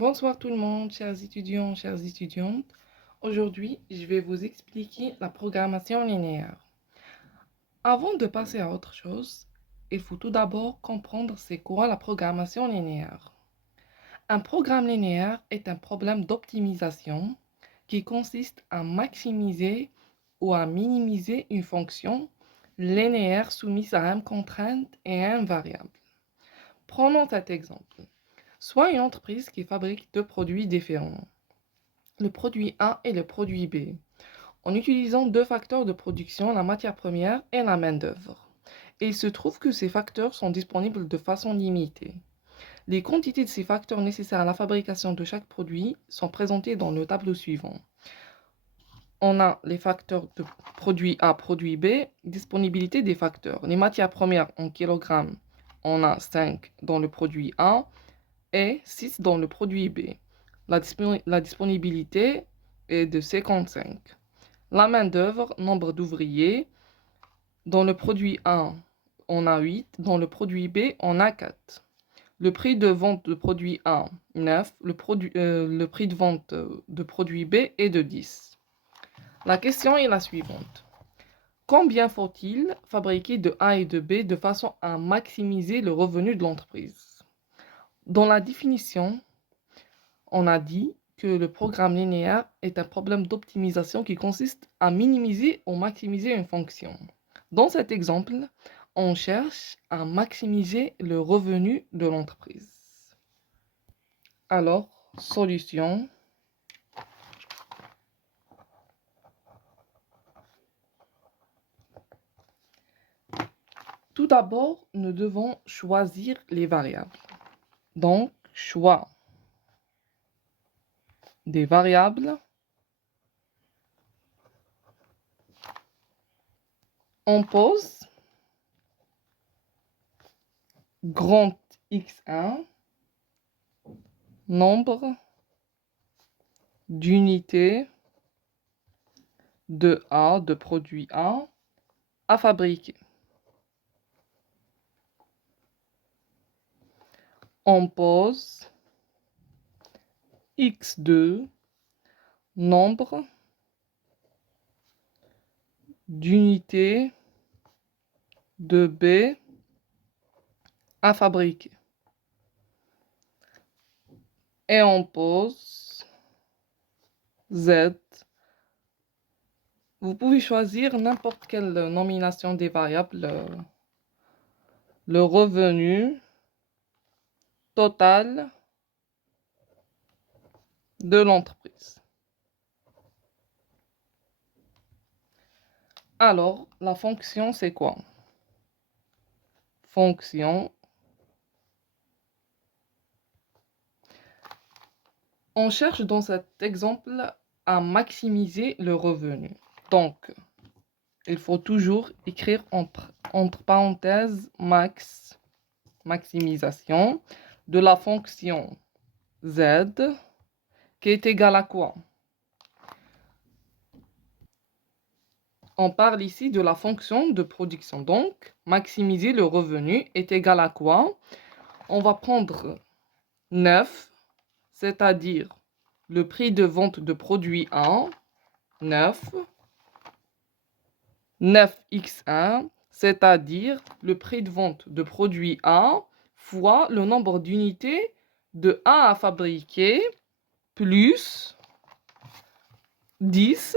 Bonsoir tout le monde, chers étudiants, chères étudiantes. Aujourd'hui, je vais vous expliquer la programmation linéaire. Avant de passer à autre chose, il faut tout d'abord comprendre c'est quoi la programmation linéaire. Un programme linéaire est un problème d'optimisation qui consiste à maximiser ou à minimiser une fonction linéaire soumise à une contrainte et à une variable. Prenons cet exemple. Soit une entreprise qui fabrique deux produits différents, le produit A et le produit B, en utilisant deux facteurs de production, la matière première et la main-d'œuvre. Et il se trouve que ces facteurs sont disponibles de façon limitée. Les quantités de ces facteurs nécessaires à la fabrication de chaque produit sont présentées dans le tableau suivant. On a les facteurs de produit A, produit B, disponibilité des facteurs. Les matières premières en kilogrammes, on a 5 dans le produit A et 6 dans le produit B. La disponibilité est de 55. La main-d'œuvre, nombre d'ouvriers, dans le produit A, on a 8, dans le produit B, on a 4. Le prix de vente de produit A, 9, le prix de vente de produit B est de 10. La question est la suivante. Combien faut-il fabriquer de A et de B de façon à maximiser le revenu de l'entreprise? Dans la définition, on a dit que le programme linéaire est un problème d'optimisation qui consiste à minimiser ou maximiser une fonction. Dans cet exemple, on cherche à maximiser le revenu de l'entreprise. Alors, solution. Tout d'abord, nous devons choisir les variables. Donc, choix des variables. On pose grand X1, nombre d'unités de A, de produit A, à fabriquer. On pose X2, nombre d'unités de B à fabriquer. Et on pose Z. Vous pouvez choisir n'importe quelle nomination des variables. Le revenu total de l'entreprise. Alors, la fonction, c'est quoi? Fonction. On cherche dans cet exemple à maximiser le revenu. Donc, il faut toujours écrire entre parenthèses maximisation de la fonction Z qui est égale à quoi? On parle ici de la fonction de production. Donc, maximiser le revenu est égal à quoi? On va prendre 9, c'est-à-dire le prix de vente de produit 1, 9. 9x1, c'est-à-dire le prix de vente de produit A fois le nombre d'unités de A à fabriquer, plus 10,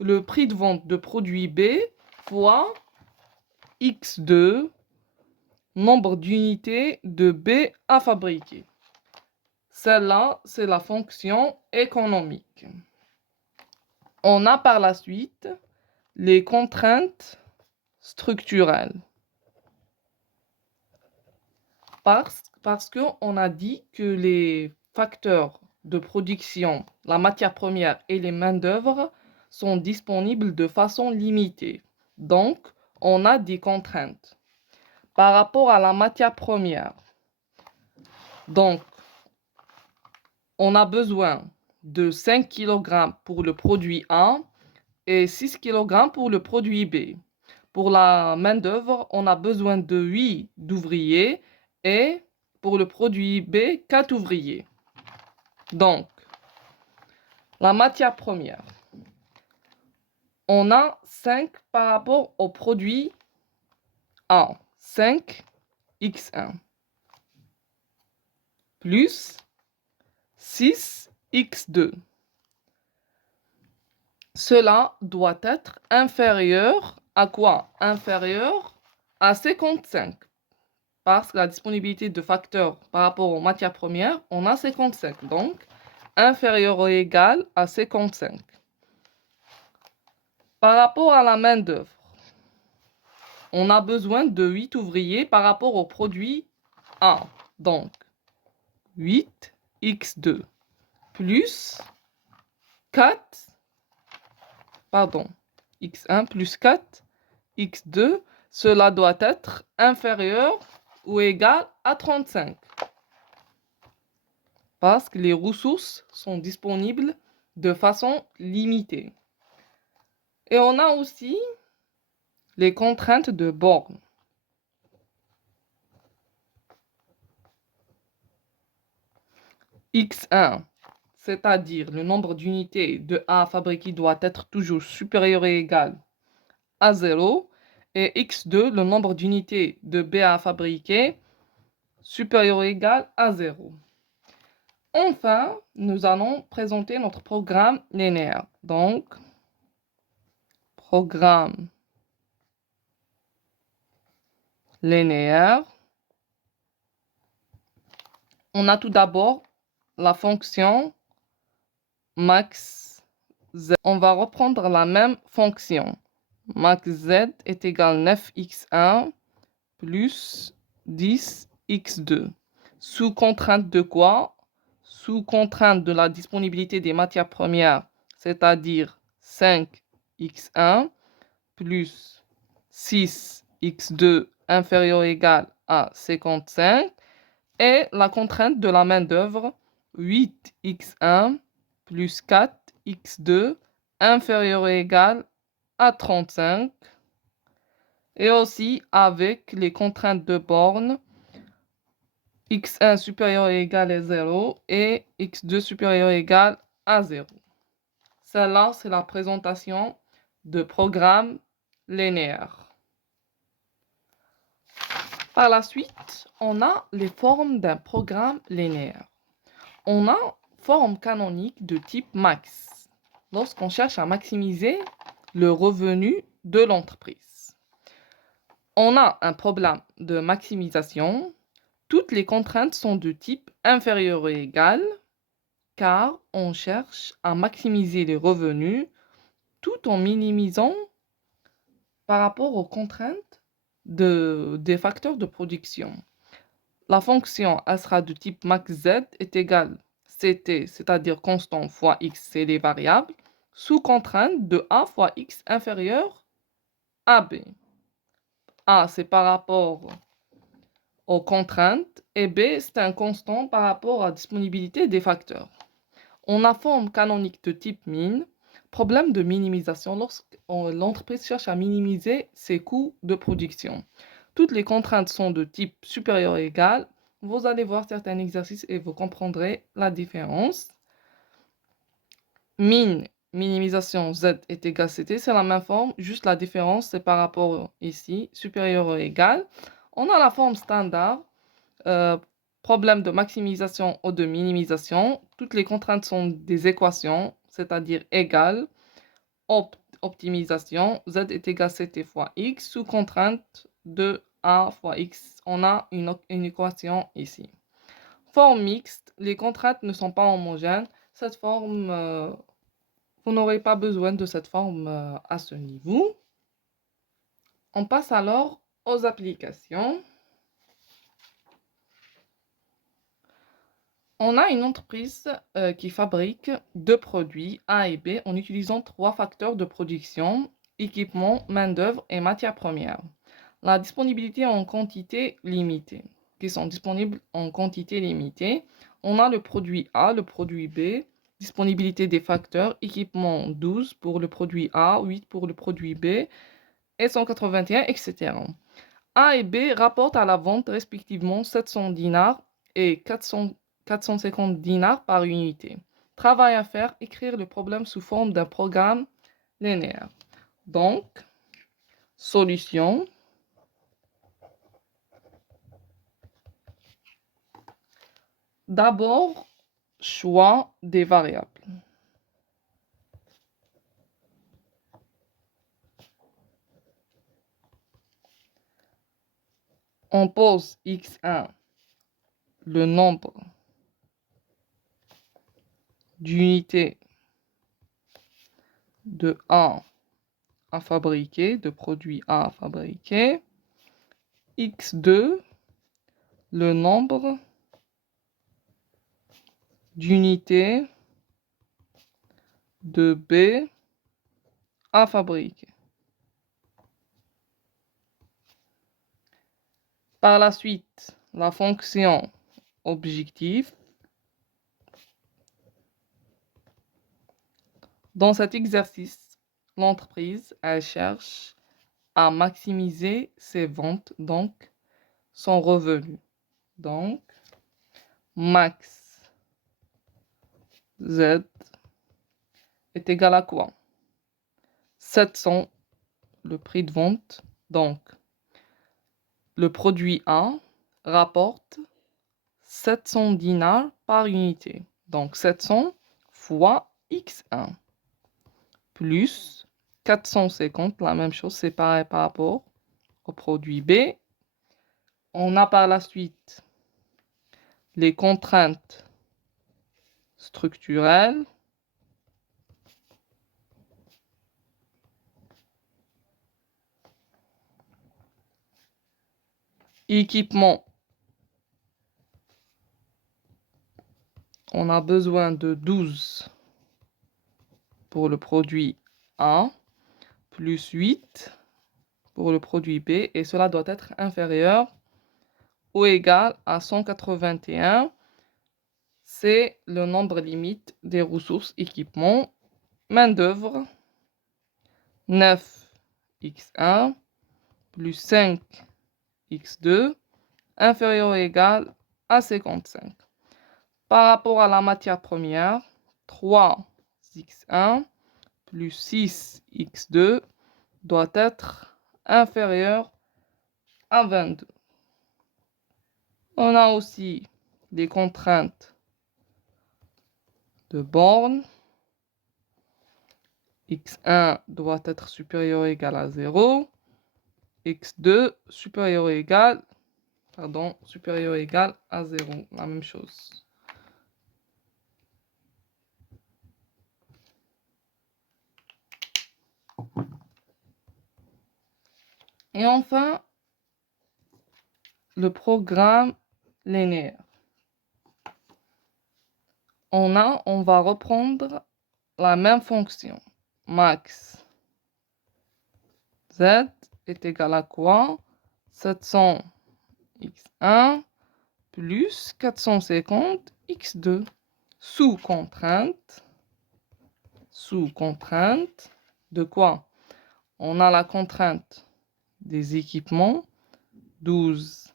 le prix de vente de produit B fois x2, nombre d'unités de B à fabriquer. Celle-là, c'est la fonction économique. On a par la suite les contraintes structurelles. Parce qu'on a dit que les facteurs de production, la matière première et les main-d'œuvre sont disponibles de façon limitée. Donc, on a des contraintes. Par rapport à la matière première, donc, on a besoin de 5 kg pour le produit A et 6 kg pour le produit B. Pour la main-d'œuvre, on a besoin de 8 ouvriers et pour le produit B, 4 ouvriers. Donc, la matière première. On a 5 par rapport au produit A. 5x1 plus 6x2. Cela doit être inférieur à quoi? Inférieur à 55. Parce que la disponibilité de facteurs par rapport aux matières premières, on a 55. Donc, inférieur ou égal à 55. Par rapport à la main-d'œuvre, on a besoin de 8 ouvriers par rapport au produit A. Donc, 8x2 plus 4, x1 plus 4, x2, cela doit être inférieur ou égal à 35. Parce que les ressources sont disponibles de façon limitée. Et on a aussi les contraintes de borne. x1, c'est-à-dire le nombre d'unités de A fabriquées doit être toujours supérieur et égal à 0. Et x2, le nombre d'unités de B à fabriquer supérieur ou égal à 0. Enfin, nous allons présenter notre programme linéaire. Donc, programme linéaire. On a tout d'abord la fonction max z. On va reprendre la même fonction. Max z est égal à 9x1 plus 10x2. Sous contrainte de quoi? Sous contrainte de la disponibilité des matières premières, c'est-à-dire 5x1 plus 6x2 inférieur ou égal à 55 et la contrainte de la main-d'œuvre 8x1 plus 4x2 inférieur ou égal à 35 et aussi avec les contraintes de borne x1 supérieur ou égal à 0 et x2 supérieur ou égal à 0. Celle-là, c'est la présentation de programme linéaire. Par la suite, on a les formes d'un programme linéaire. On a forme canonique de type max, lorsqu'on cherche à maximiser le revenu de l'entreprise. On a un problème de maximisation. Toutes les contraintes sont de type inférieur ou égal, car on cherche à maximiser les revenus tout en minimisant par rapport aux contraintes des facteurs de production. La fonction elle sera de type max z est égale ct, c'est-à-dire constant fois x, c'est les variables, sous contrainte de a fois x inférieur à b. A, c'est par rapport aux contraintes et b, c'est un constant par rapport à la disponibilité des facteurs. On a forme canonique de type min, problème de minimisation lorsque l'entreprise cherche à minimiser ses coûts de production. Toutes les contraintes sont de type supérieur ou égal. Vous allez voir certains exercices et vous comprendrez la différence. Minimisation z est égal à ct, c'est la même forme, juste la différence c'est par rapport ici, supérieur ou égal. On a la forme standard, problème de maximisation ou de minimisation. Toutes les contraintes sont des équations, c'est-à-dire égales. Optimisation, z est égal à ct fois x, sous contrainte de a fois x. On a une équation ici. Forme mixte, les contraintes ne sont pas homogènes. Cette forme, vous n'aurez pas besoin de cette forme à ce niveau. On passe alors aux applications. On a une entreprise qui fabrique deux produits A et B en utilisant trois facteurs de production, équipement, main-d'œuvre et matières premières. La disponibilité en quantité limitée, qui sont disponibles en quantité limitée. On a le produit A, le produit B, disponibilité des facteurs, équipement 12 pour le produit A, 8 pour le produit B et 181, etc. A et B rapportent à la vente respectivement 700 dinars et 400 450 dinars par unité. Travail à faire, écrire le problème sous forme d'un programme linéaire. Donc, solution. D'abord, choix des variables. On pose x1, le nombre d'unités de A à fabriquer, de produits A à fabriquer. x2, le nombre d'unités de B à fabriquer. Par la suite, la fonction objectif. Dans cet exercice, l'entreprise, elle cherche à maximiser ses ventes, donc son revenu. Donc, max Z est égal à quoi? 700, le prix de vente. Donc, le produit A rapporte 700 dinars par unité. Donc, 700 fois x1 plus 450, la même chose, c'est pareil par rapport au produit B. On a par la suite les contraintes structurelles. Équipement. On a besoin de 12 pour le produit A, plus 8 pour le produit B, et cela doit être inférieur ou égal à 181. C'est le nombre limite des ressources équipement. Main-d'œuvre, 9x1 plus 5x2 inférieur ou égal à 55. Par rapport à la matière première, 3x1 plus 6x2 doit être inférieur à 22. On a aussi les contraintes de borne. x1 doit être supérieur ou égal à 0. x2 supérieur ou égal, supérieur ou égal à 0. La même chose. Et enfin, le programme linéaire. On va reprendre la même fonction. Max Z est égal à quoi? 700 x1 plus 450 x2 sous contrainte de quoi? On a la contrainte des équipements, 12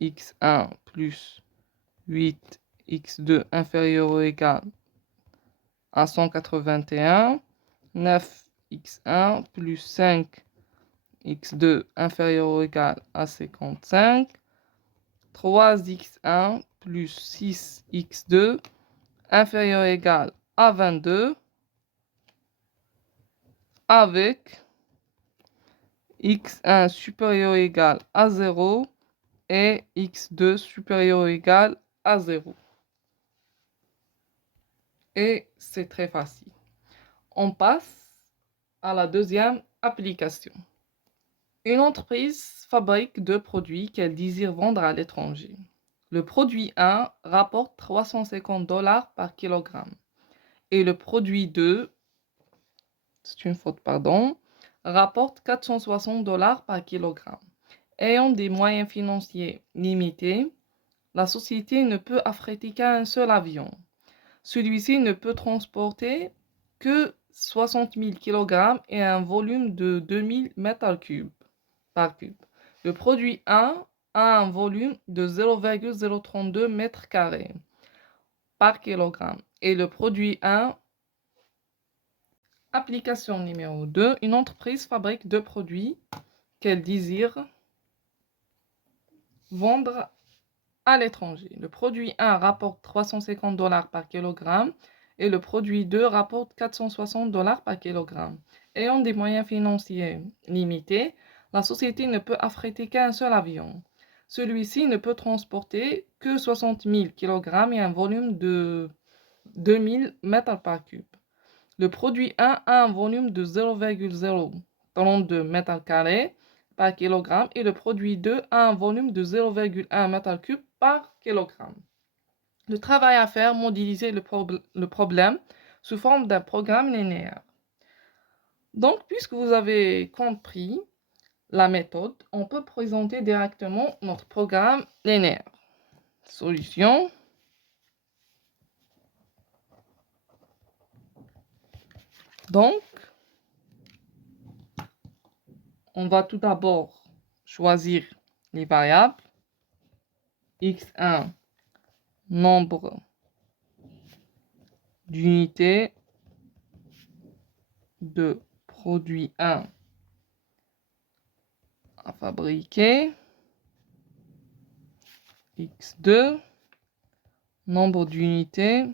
x1 plus 8 x2 inférieur ou égal à 181, 9 x1 plus 5 x2 inférieur ou égal à 55, 3x1 plus 6x2 inférieur ou égal à 22, avec x1 supérieur ou égal à 0 et x2 supérieur ou égal à 0. Et c'est très facile. On passe à la deuxième application. Une entreprise fabrique deux produits qu'elle désire vendre à l'étranger. Le produit 1 rapporte 350 dollars par kilogramme et le produit 2, c'est une faute, pardon, rapporte 460 dollars par kilogramme. Ayant des moyens financiers limités, la société ne peut affréter qu'un seul avion. Celui-ci ne peut transporter que 60 000 kg et un volume de 2000 m3 par cube. Le produit 1 a un volume de 0,032 m². par kilogramme. Et le produit 1, application numéro 2, une entreprise fabrique deux produits qu'elle désire vendre à l'étranger. Le produit 1 rapporte $350 par kilogramme et le produit 2 rapporte $460 par kilogramme. Ayant des moyens financiers limités, la société ne peut affréter qu'un seul avion. Celui-ci ne peut transporter que 60 000 kg et un volume de 2000 mètres par cube. Le produit 1 a un volume de 0,032 mètres carrés par kilogramme et le produit 2 a un volume de 0,1 mètre cube par kilogramme. Le travail à faire, modéliser le problème sous forme d'un programme linéaire. Donc, puisque vous avez compris la méthode, on peut présenter directement notre programme linéaire. Solution. Donc, on va tout d'abord choisir les variables. X1, nombre d'unités de produit 1 à fabriquer. X2, nombre d'unités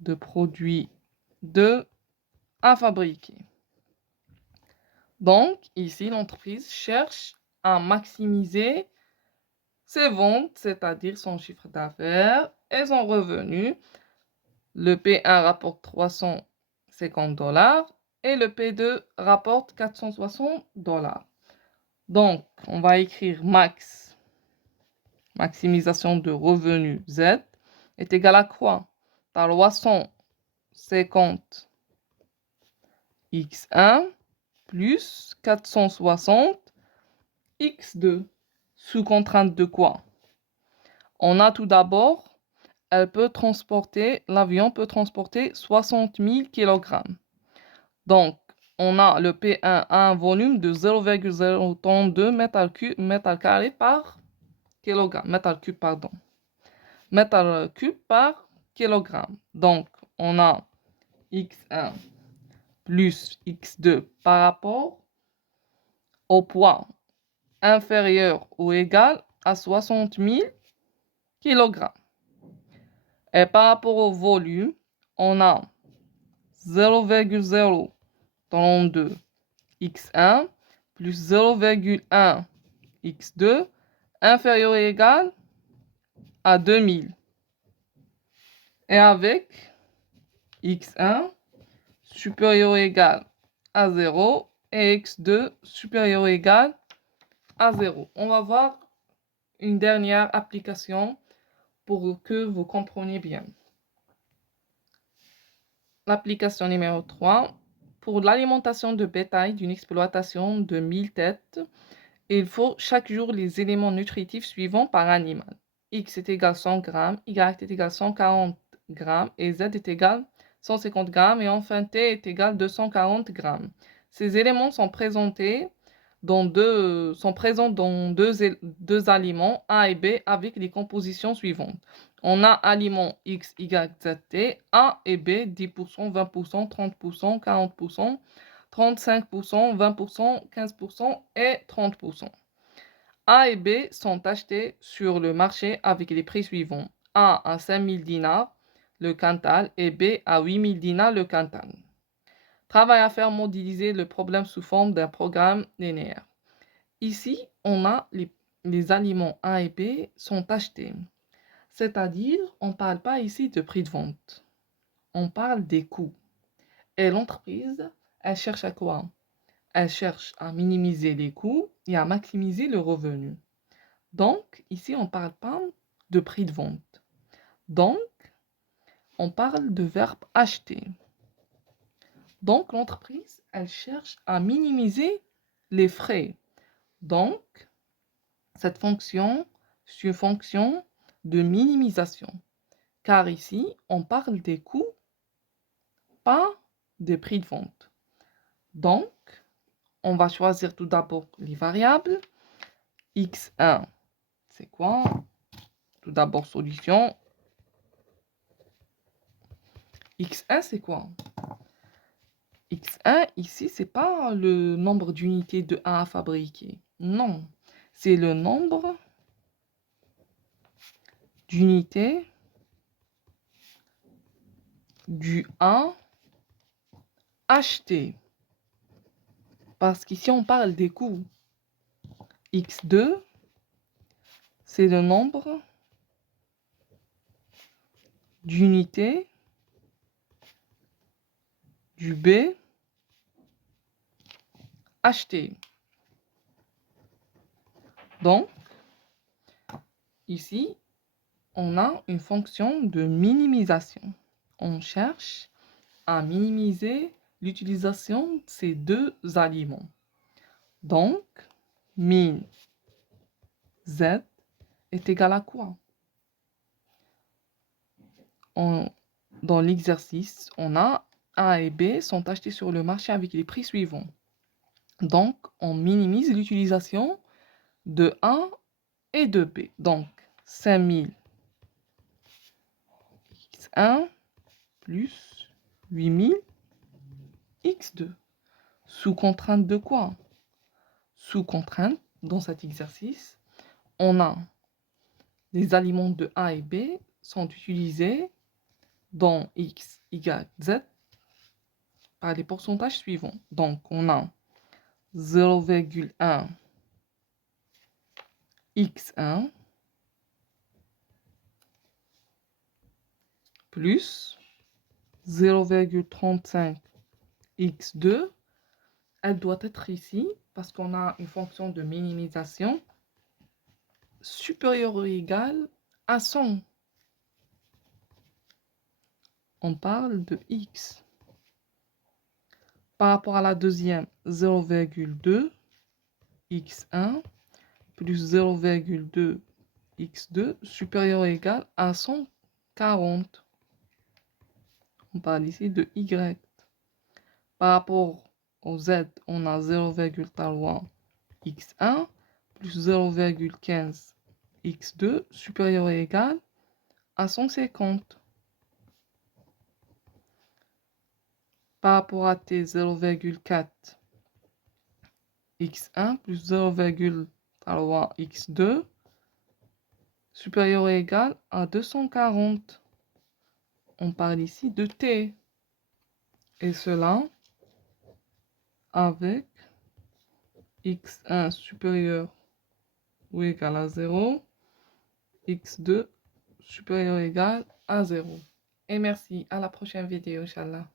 de produit 2 à fabriquer. Donc, ici, l'entreprise cherche à maximiser ses ventes, c'est-à-dire son chiffre d'affaires et son revenu. Le P1 rapporte $350 et le P2 rapporte $460. Donc, on va écrire maximisation de revenu Z est égal à quoi? 350 X1 plus 460 X2. Sous contrainte de quoi? On a tout d'abord, l'avion peut transporter 60 000 kg. Donc, on a le P1 à un volume de 0,032 mètres carrés par kilogramme. Mètre cube par kilogramme. Donc, on a X1 plus X2 par rapport au poids inférieur ou égal à 60 000 kg. Et par rapport au volume, on a 0,032 X1 plus 0,1 X2 inférieur ou égal à 2000. Et avec X1 supérieur ou égal à 0 et X2 supérieur ou égal à 0. On va voir une dernière application pour que vous compreniez bien. L'application numéro 3. Pour l'alimentation de bétail d'une exploitation de 1000 têtes, il faut chaque jour les éléments nutritifs suivants par animal. X est égal à 100 g, Y est égal à 140 g et Z est égal à 150 g et enfin T est égal à 240 g. Ces éléments sont présents dans deux aliments A et B avec les compositions suivantes. On a aliments X, Y, Z, T, A et B, 10%, 20%, 30%, 40%, 35%, 20%, 15% et 30%. A et B sont achetés sur le marché avec les prix suivants. A à 5000 dinars le quintal et B à 8000 dinars le quintal. Travail à faire, modéliser le problème sous forme d'un programme linéaire. Ici, on a les aliments A et B sont achetés. C'est-à-dire, on ne parle pas ici de prix de vente. On parle des coûts. Et l'entreprise, elle cherche à quoi? Elle cherche à minimiser les coûts et à maximiser le revenu. Donc, ici, on ne parle pas de prix de vente. Donc, on parle de verbe acheter. Donc, l'entreprise, elle cherche à minimiser les frais. Donc, cette fonction, c'est une fonction de minimisation. Car ici, on parle des coûts, pas des prix de vente. Donc, on va choisir tout d'abord les variables. X1, c'est quoi? Tout d'abord, solution. X1, c'est quoi? X1, ici, c'est pas le nombre d'unités de 1 à fabriquer. Non, c'est le nombre d'unités du 1 acheté. Parce qu'ici, on parle des coûts. X2, c'est le nombre d'unités du B acheté. Donc, ici, on a une fonction de minimisation. On cherche à minimiser l'utilisation de ces deux aliments. Donc, min Z est égal à quoi? Dans l'exercice, on a A et B sont achetés sur le marché avec les prix suivants. Donc, on minimise l'utilisation de A et de B. Donc, 5000 X1 plus 8000 X2. Sous contrainte de quoi? Sous contrainte, dans cet exercice, on a les aliments de A et B sont utilisés dans X, Y, Z par les pourcentages suivants. Donc, on a 0,1 X1 plus 0,35 X2. Elle doit être ici parce qu'on a une fonction de minimisation supérieure ou égale à 100. On parle de X. Par rapport à la deuxième, 0,2 X1 plus 0,2 X2 supérieur ou égal à 140. On parle ici de Y. Par rapport au Z, on a 0,3 X1 plus 0,15 X2 supérieur ou égal à 150. Par rapport à T, 0,4 X1 plus 0,3 X2 supérieur ou égal à 240. On parle ici de T. Et cela avec X1 supérieur ou égal à 0, X2 supérieur ou égal à 0. Et merci, à la prochaine vidéo, Inch'Allah.